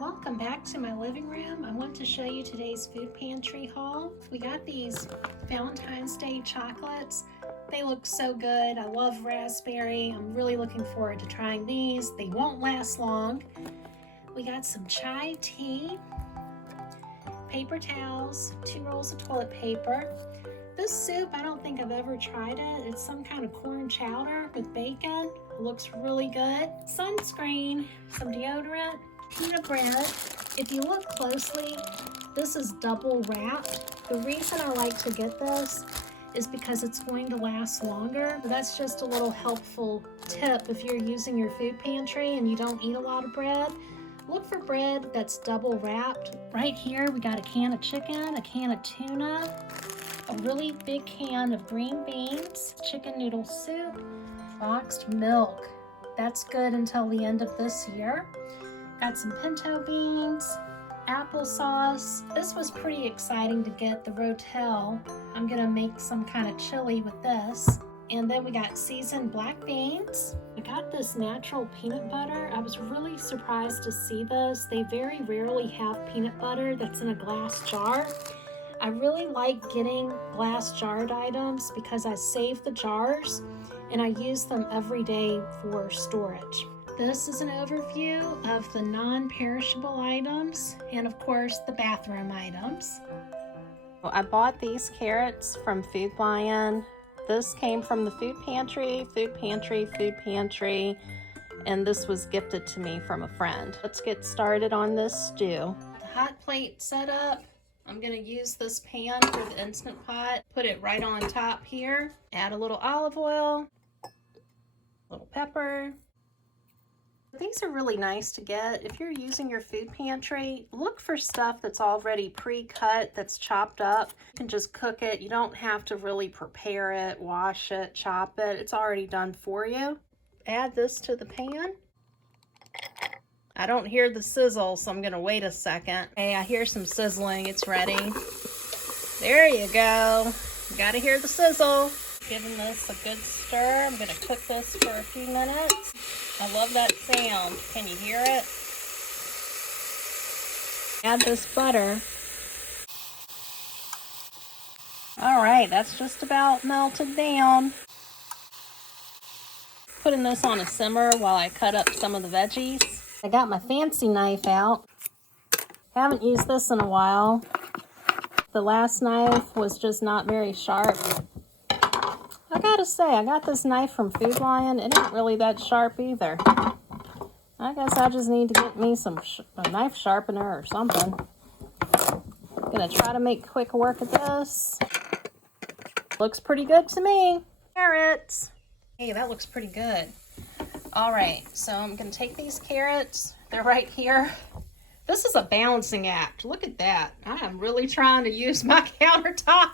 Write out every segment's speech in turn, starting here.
Welcome back to my living room. I want to show you today's food pantry haul. We got these Valentine's Day chocolates. They look so good. I love raspberry. I'm really looking forward to trying these. They won't last long. We got some chai tea, paper towels, 2 rolls of toilet paper. This soup, I don't think I've ever tried it. It's some kind of corn chowder with bacon. It looks really good. Sunscreen, some deodorant, pita bread. If you look closely, this is double wrapped. The reason I like to get this is because it's going to last longer. That's just a little helpful tip if you're using your food pantry and you don't eat a lot of bread. Look for bread that's double wrapped. Right here we got a can of chicken, a can of tuna, a really big can of green beans, chicken noodle soup, boxed milk. That's good until the end of this year. Got some pinto beans, applesauce. This was pretty exciting to get the rotel. I'm gonna make some kind of chili with this. And then we got seasoned black beans. I got this natural peanut butter. I was really surprised to see this. They very rarely have peanut butter that's in a glass jar. I really like getting glass jarred items because I save the jars and I use them every day for storage. This is an overview of the non-perishable items and of course the bathroom items. I bought these carrots from Food Lion. This came from the Food Pantry, and this was gifted to me from a friend. Let's get started on this stew. The hot plate set up. I'm gonna use this pan for the Instant Pot. Put it right on top here. Add a little olive oil, a little pepper. These are really nice to get. If you're using your food pantry, look for stuff that's already pre-cut, that's chopped up. You can just cook it. You don't have to really prepare it, wash it, chop it. It's already done for you. Add this to the pan. I don't hear the sizzle, so I'm gonna wait a second. Okay, I hear some sizzling. It's ready. There you go. You gotta hear the sizzle. Giving this a good stir. I'm gonna cook this for a few minutes. I love that sound. Can you hear it? Add this butter. All right, that's just about melted down. Putting this on a simmer while I cut up some of the veggies. I got my fancy knife out. Haven't used this in a while. The last knife was just not very sharp. I gotta say, I got this knife from Food Lion. It ain't really that sharp either. I guess I just need to get me a knife sharpener or something. I'm gonna try to make quick work of this. Looks pretty good to me. Carrots. Hey, that looks pretty good. All right, so I'm gonna take these carrots. They're right here. This is a balancing act. Look at that. I am really trying to use my countertop.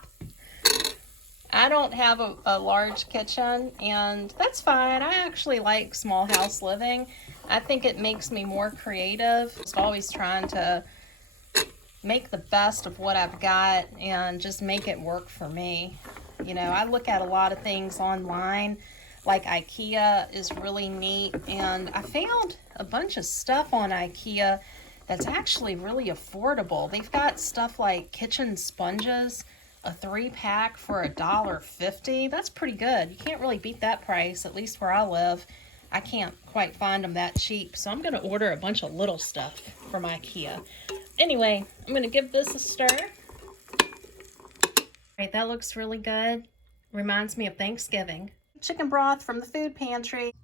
I don't have a large kitchen, and that's fine. I actually like small house living. I think it makes me more creative. Just always trying to make the best of what I've got and just make it work for me. You know, I look at a lot of things online, like IKEA is really neat, and I found a bunch of stuff on IKEA that's actually really affordable. They've got stuff like kitchen sponges, a 3-pack for $1.50. That's pretty good. You can't really beat that price, at least where I live. I can't quite find them that cheap, so I'm gonna order a bunch of little stuff from IKEA. Anyway, I'm gonna give this a stir. All right, that looks really good. Reminds me of Thanksgiving. Chicken broth from the Food Pantry.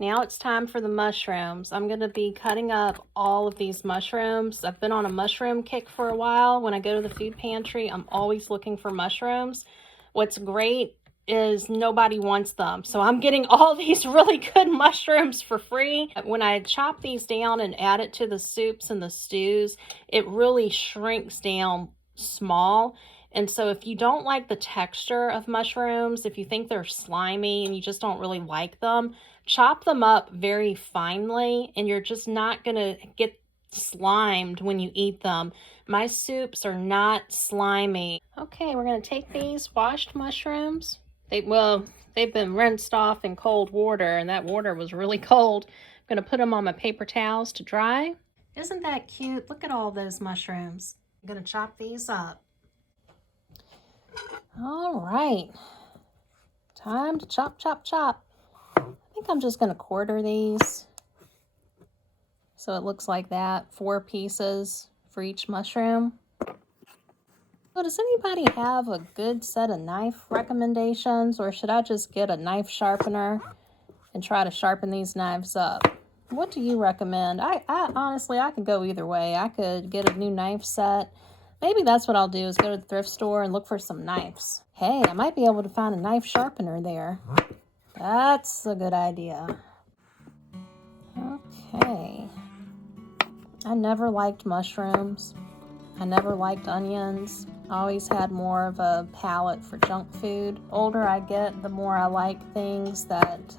Now it's time for the mushrooms. I'm going to be cutting up all of these mushrooms. I've been on a mushroom kick for a while. When I go to the food pantry, I'm always looking for mushrooms. What's great is nobody wants them. So I'm getting all these really good mushrooms for free. When I chop these down and add it to the soups and the stews, it really shrinks down small. And so if you don't like the texture of mushrooms, if you think they're slimy and you just don't really like them, chop them up very finely and you're just not going to get slimed when you eat them. My soups are not slimy. Okay, we're going to take these washed mushrooms. They've been rinsed off in cold water, and that water was really cold. I'm gonna put them on my paper towels to dry. Isn't that cute? Look at all those mushrooms. I'm gonna chop these up. All right, time to chop, chop, chop. I think I'm just gonna quarter these. So it looks like that, 4 pieces for each mushroom. So does anybody have a good set of knife recommendations, or should I just get a knife sharpener and try to sharpen these knives up? What do you recommend? I honestly, I could go either way. I could get a new knife set. Maybe that's what I'll do, is go to the thrift store and look for some knives. Hey, I might be able to find a knife sharpener there. That's a good idea. Okay. I never liked mushrooms. I never liked onions. I always had more of a palate for junk food. The older I get, the more I like things that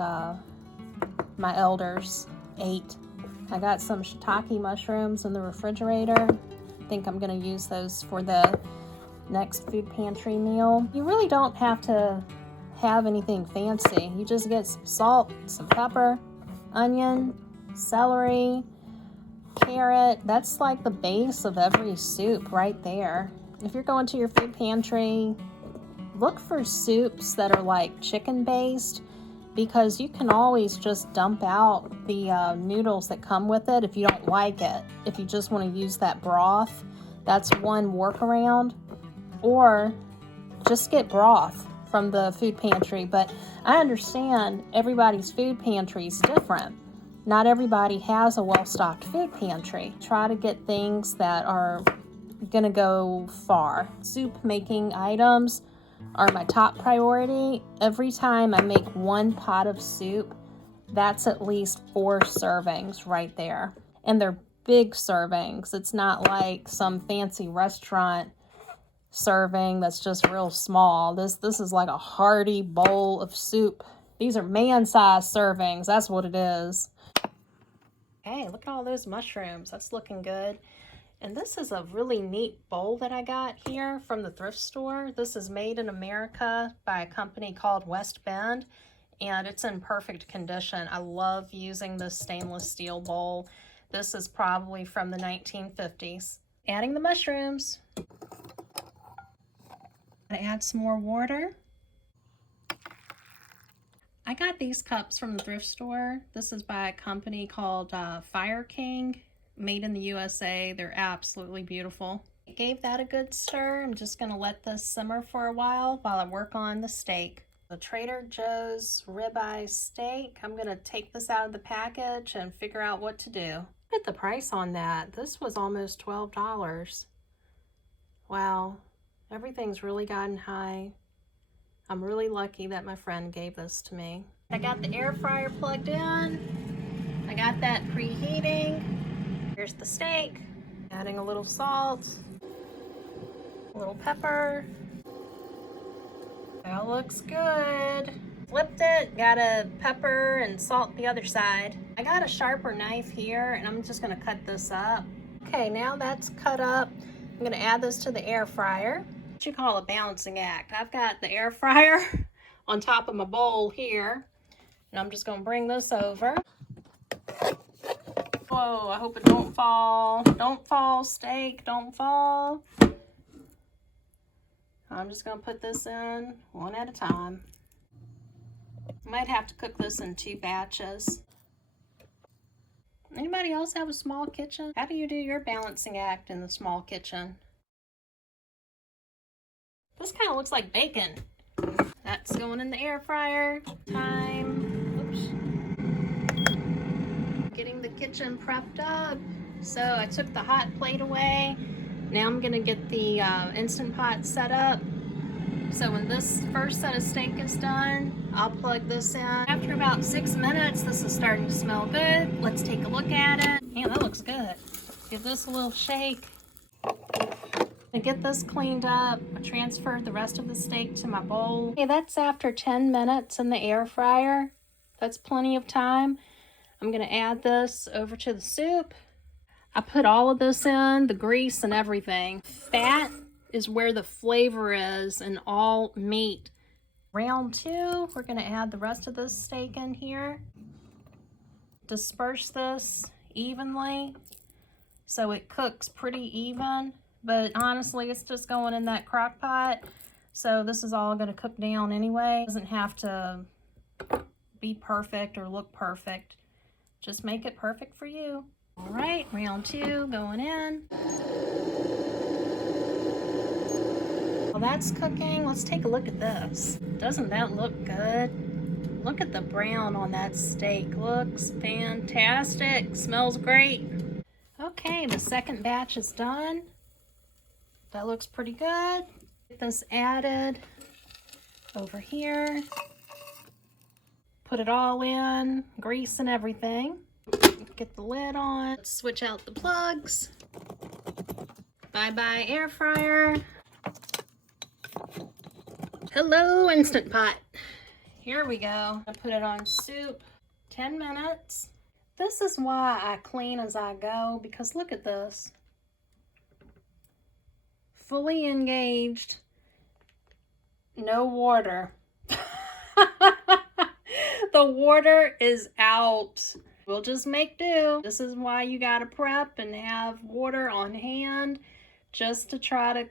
my elders ate. I got some shiitake mushrooms in the refrigerator. I think I'm gonna use those for the next food pantry meal. You really don't have to have anything fancy. You just get some salt, some pepper, onion, celery, carrot. That's like the base of every soup right there. If you're going to your food pantry, look for soups that are like chicken based, because you can always just dump out the noodles that come with it if you don't like it. If you just want to use that broth, that's one workaround. Or just get broth from the food pantry. But I understand everybody's food pantry is different. Not everybody has a well-stocked food pantry. Try to get things that are gonna go far. Soup making items are my top priority. Every time I make one pot of soup, that's at least 4 servings right there. And they're big servings. It's not like some fancy restaurant serving that's just real small. This is like a hearty bowl of soup. These are man-sized servings. That's what it is. Hey, look at all those mushrooms. That's looking good. And this is a really neat bowl that I got here from the thrift store. This is made in America by a company called West Bend, and it's in perfect condition. I love using this stainless steel bowl. This is probably from the 1950s. Adding the mushrooms. Gonna add some more water. I got these cups from the thrift store. This is by a company called Fire King, made in the USA. They're absolutely beautiful. I gave that a good stir. I'm just gonna let this simmer for a while I work on the steak. The Trader Joe's ribeye steak. I'm gonna take this out of the package and figure out what to do. Look at the price on that. This was almost $12. Wow, everything's really gotten high. I'm really lucky that my friend gave this to me. I got the air fryer plugged in. I got that preheating. Here's the steak. Adding a little salt, a little pepper. That looks good. Flipped it, got a pepper and salt the other side. I got a sharper knife here and I'm just gonna cut this up. Okay, now that's cut up. I'm gonna add this to the air fryer. What you call a balancing act. I've got the air fryer on top of my bowl here, and I'm just gonna bring this over. Whoa, I hope it don't fall. Don't fall, steak, don't fall. I'm just gonna put this in one at a time. I might have to cook this in 2 batches. Anybody else have a small kitchen? How do you do your balancing act in the small kitchen? This kind of looks like bacon. That's going in the air fryer. Time. Oops. Getting the kitchen prepped up. So I took the hot plate away. Now I'm gonna get the Instant Pot set up. So when this first set of steak is done, I'll plug this in. After about 6 minutes, this is starting to smell good. Let's take a look at it. Man, that looks good. Give this a little shake. To get this cleaned up, I transferred the rest of the steak to my bowl. Okay, that's after 10 minutes in the air fryer. That's plenty of time. I'm gonna add this over to the soup. I put all of this in, the grease and everything. Fat is where the flavor is in all meat. Round 2, we're gonna add the rest of this steak in here. disperse this evenly so it cooks pretty even. But honestly, it's just going in that crock pot. So this is all going to cook down anyway. It doesn't have to be perfect or look perfect. Just make it perfect for you. All right, round 2 going in. While that's cooking, let's take a look at this. Doesn't that look good? Look at the brown on that steak. Looks fantastic. Smells great. Okay, the second batch is done. That looks pretty good. Get this added over here. Put it all in, grease and everything. Get the lid on. Let's switch out the plugs. Bye-bye air fryer. Hello, Instant Pot. Here we go. I put it on soup. 10 minutes. This is why I clean as I go, because look at this. Fully engaged. No water. The water is out. We'll just make do. This is why you gotta prep and have water on hand just to try to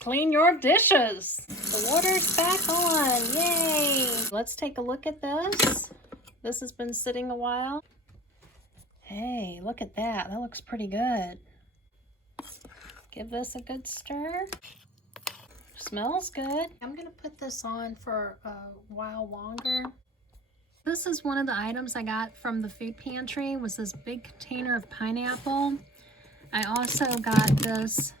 clean your dishes. The water's back on. Yay! Let's take a look at this. This has been sitting a while. Hey, look at that. That looks pretty good. Give this a good stir. Smells good. I'm gonna put this on for a while longer. This is one of the items I got from the food pantry, was this big container of pineapple. I also got this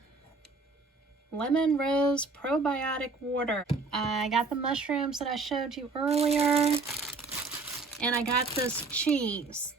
lemon rose probiotic water. I got the mushrooms that I showed you earlier, and I got this cheese.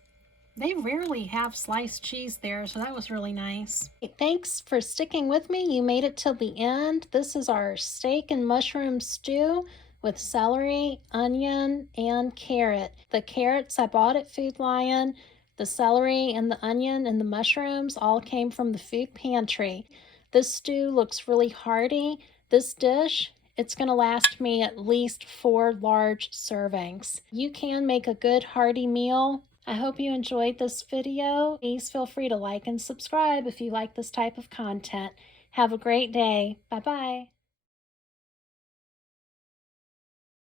They rarely have sliced cheese there, so that was really nice. Thanks for sticking with me. You made it till the end. This is our steak and mushroom stew with celery, onion, and carrot. The carrots I bought at Food Lion. The celery and the onion and the mushrooms all came from the food pantry. This stew looks really hearty. This dish, it's going to last me at least 4 large servings. You can make a good hearty meal. I hope you enjoyed this video. Please feel free to like and subscribe if you like this type of content. Have a great day. Bye-bye.